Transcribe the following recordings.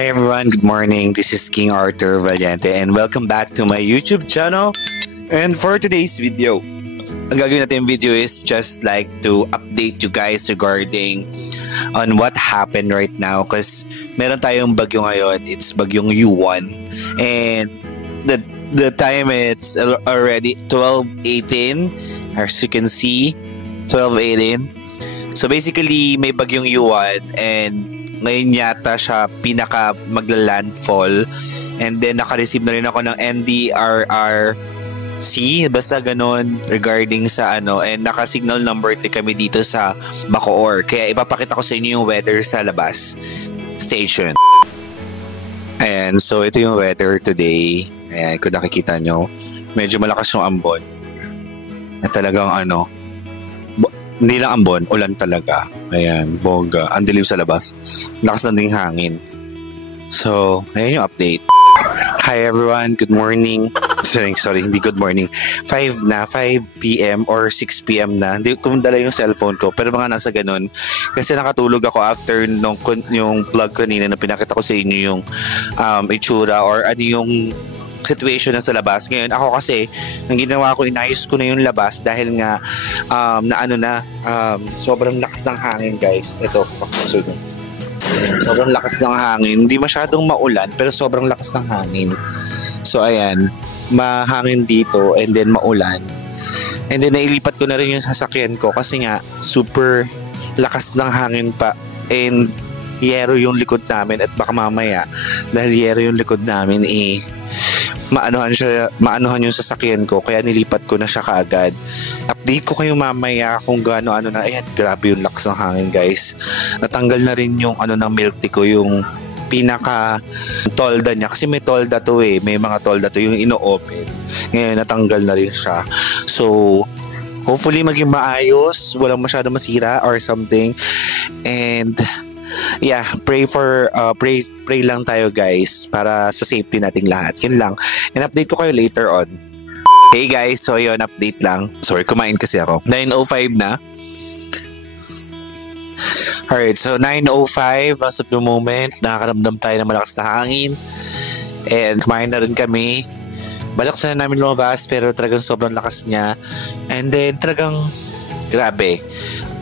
Hi everyone, good morning. This is King Arthur Valiente and welcome back to my YouTube channel. And for today's video, ang gagawin natin video is just like to update you guys regarding on what happened right now because meron tayong bagyo ngayon. It's bagyong U1 and the time it's already 12:18 as you can see, 12:18. So basically may bagyong U1 and ngayon yata siya pinaka magla-landfall and then naka-receive na rin ako ng NDRRC basta ganon regarding sa and naka-signal number 3 kami dito sa Bacoor, kaya ipapakita ko sa inyo yung weather sa labas station. Ayan, so ito yung weather today. Ayan, kung nakikita nyo medyo malakas yung ambon na talagang hindi lang ambon, ulan talaga. Ayan, bongga. Ang dilim sa labas. Lakas na ding hangin. So, ayan yung update. Hi everyone, good morning. Sorry, hindi good morning. 5 p.m. or 6 p.m. na. Hindi ko dala yung cellphone ko, pero mga nasa ganun. Kasi nakatulog ako after yung vlog kanina na pinakita ko sa inyo yung itsura or yung situation na sa labas. Ngayon ako kasi ang ginawa ko, inayos ko na yung labas dahil nga sobrang lakas ng hangin, guys. Ito, sobrang lakas ng hangin, hindi masyadong maulan pero sobrang lakas ng hangin. So ayan, mahangin dito and then maulan and then nailipat ko na rin yung sasakyan ko kasi nga super lakas ng hangin pa and yero yung likod namin at baka mamaya dahil yero yung likod namin maanuhan yung sasakyan ko, kaya nilipat ko na siya kaagad. Update ko kayo mamaya kung gaano na. Ayan, grabe yung lakas ng hangin, guys. Natanggal na rin yung ng milk tea ko, yung pinaka tolda niya kasi may tolda to may mga tolda to yung ino-open. Ngayon natanggal na rin siya. So hopefully maging maayos, walang masyado masira or something. And yeah, pray lang tayo, guys, para sa safety nating lahat. Yun lang. And update ko kayo later on. Hey guys, so yun, update lang. Sorry, kumain kasi ako. 9:05 na. Alright, so 9:05 as of the moment. Nakakaramdam tayo ng malakas na hangin. And kumain na rin kami. Balak sana namin lumabas pero talagang sobrang lakas niya. And then talagang grabe.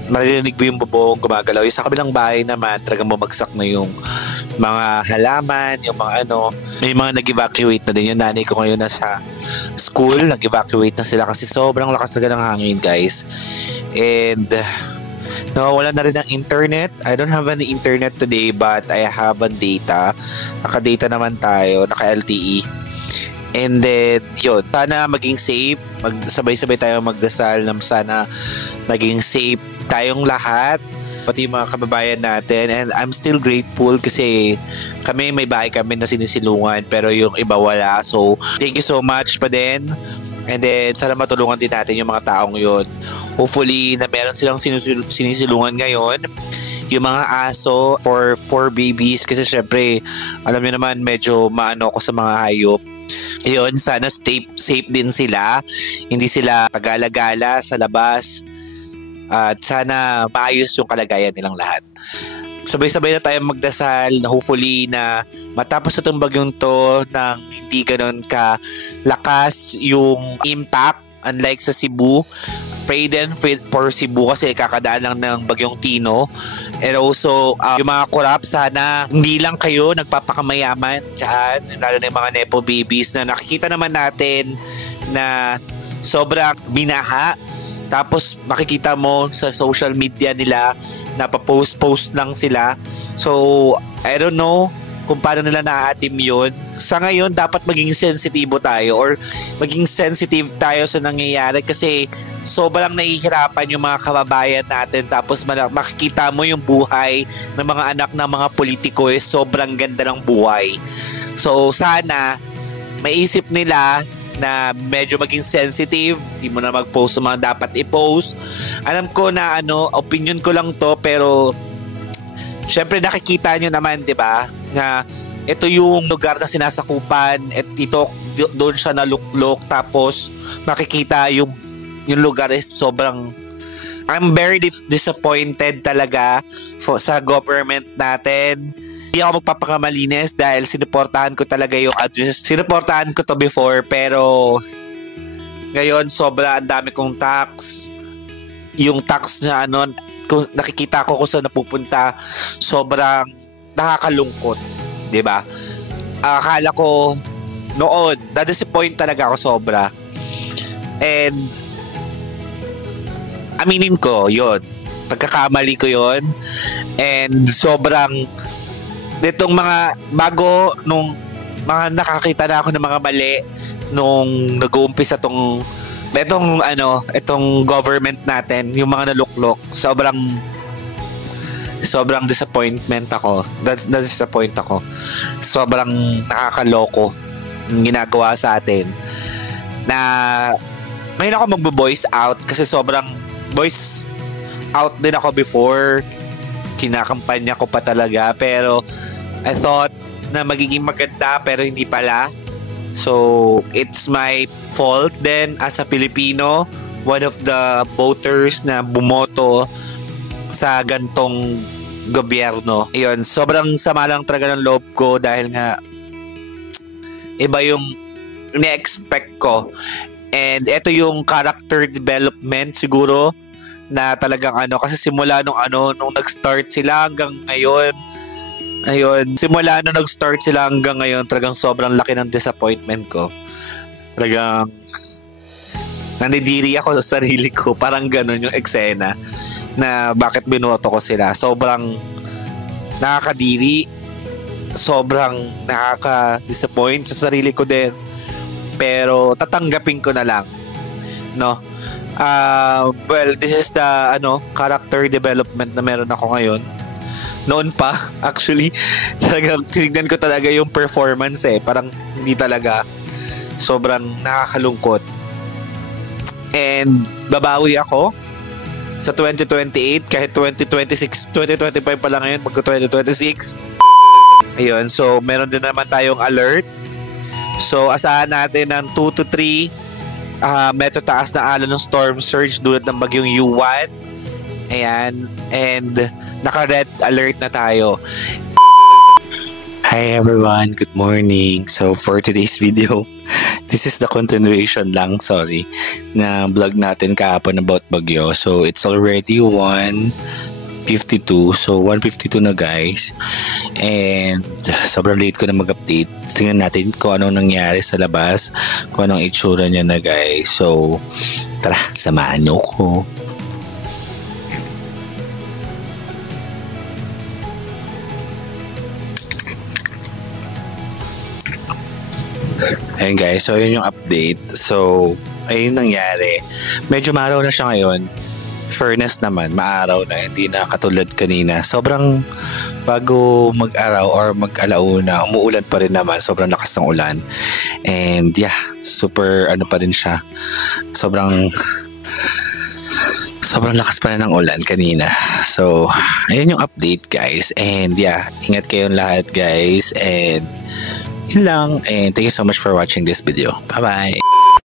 Maririnig mo yung bubong gumagalaw. Yung sa kabilang bahay naman, talagang bumagsak na yung mga halaman, yung mga may mga nag-evacuate na din. Yung nanay ko ngayon nasa school, nag-evacuate na sila kasi sobrang lakas talaga ng hangin, guys. And wala na rin ng internet. I don't have any internet today but I have a data. Naka-data naman tayo, naka-LTE. And then, yun, sana maging safe. Sabay-sabay tayo magdasal na sana maging safe tayong lahat, pati yung mga kababayan natin. And I'm still grateful kasi may bahay kami na sinisilungan pero yung iba wala. So, thank you so much pa din. And then, sana matulungan din natin yung mga taong yun. Hopefully, na meron silang sinisilungan ngayon. Yung mga aso for babies kasi syempre, alam niyo naman, medyo maano ko sa mga hayop. Yun, sana safe din sila. Hindi sila pagala-gala sa labas. At sana maayos yung kalagayan nilang lahat. Sabay-sabay na tayo magdasal na hopefully na matapos itong bagyong to ng hindi ganun kalakas yung impact unlike sa Cebu. Pray din for Cebu kasi kakadaan lang ng bagyong Tino. And also yung mga korap, sana hindi lang kayo nagpapakamayaman dyan, lalo na yung mga nepo babies na nakikita naman natin na sobrang binaha. Tapos makikita mo sa social media nila na pa-post lang sila. So, I don't know kung paano nila naaatim yun. Sa ngayon, dapat maging sensitibo tayo or maging sensitive tayo sa nangyayari kasi sobrang nahihirapan yung mga kababayan natin. Tapos makikita mo yung buhay ng mga anak ng mga politiko sobrang ganda ng buhay. So, sana maisip nila na medyo maging sensitive, hindi mo na mag-post sa mga dapat i-post. Alam ko na opinion ko lang to pero syempre nakikita nyo naman, 'di ba? Na ito yung lugar na sinasakupan at doon siya naluklok tapos makikita yung lugar is sobrang I'm very disappointed talaga sa government natin Hindi ako magpapakamalinis dahil sinuportahan ko talaga yung address. Sinuportahan ko to before pero ngayon sobra ang dami kong tax. Yung tax na ano, kung nakikita ko kung saan napupunta, sobrang nakakalungkot, 'di ba? Akala ko noon, na-disappoint talaga ako sobra. And aminin ko, 'yon. Pagkakamali ko 'yon. And sobrang nitong mga bago nung mga nakakita na ako ng mga mali nung nag-uumpisa itong government natin, yung mga naluklok, sobrang disappointment ako. Na-disappoint ako. Sobrang nakakaloko yung ginagawa sa atin. Na may ako magbo-voice out kasi sobrang voice out din ako before. Kinakampanya ko pa talaga pero I thought na magiging maganda pero hindi pala. So, it's my fault then as a Filipino, one of the voters na bumoto sa gantong gobyerno. Iyon, sobrang sama lang talaga ng loob ko dahil nga iba yung ni-expect ko. And ito yung character development siguro na talagang kasi simula nung nag-start sila hanggang ngayon. Ayun, simula nung nag-start sila hanggang ngayon, talagang sobrang laki ng disappointment ko. Talagang nandidiri ako sa sarili ko. Parang ganun yung eksena na bakit binoto ko sila. Sobrang nakakadiri. Sobrang nakaka-disappoint sa sarili ko din. Pero tatanggapin ko na lang. No? Well, this is the character development na meron ako ngayon. Noon pa, actually, talagang tinignan ko talaga yung performance parang hindi talaga. Sobrang nakakalungkot. And babawi ako sa 2028 kahit 2026, 2025 pa lang ngayon, magka-2026. Ayun, so meron din naman tayong alert. So asahan natin ng 2 to 3 metro taas na alon ng storm surge dulot ng bagyong Yuan. Ayan, and naka-red alert na tayo. Hi everyone, good morning. So for today's video, this is the continuation lang, na vlog natin kahapon about bagyo. So it's already 1:52. So 1:52 na guys. And sobrang late ko na mag-update. Tingnan natin kung anong nangyari sa labas, kung anong itsura niya na guys. So tara, samahan niyo ko. Ayun guys, so yun yung update. So, ayun nangyari. Medyo maaraw na siya ngayon. Fairness naman, maaraw na. Hindi na katulad kanina. Sobrang bago mag-araw or mag-alauna, umuulan pa rin naman. Sobrang lakas ng ulan. And yeah, super pa rin siya. Sobrang lakas pa rin ng ulan kanina. So, ayun yung update guys. And yeah, ingat kayong lahat guys. And yun lang, and thank you so much for watching this video. Bye-bye!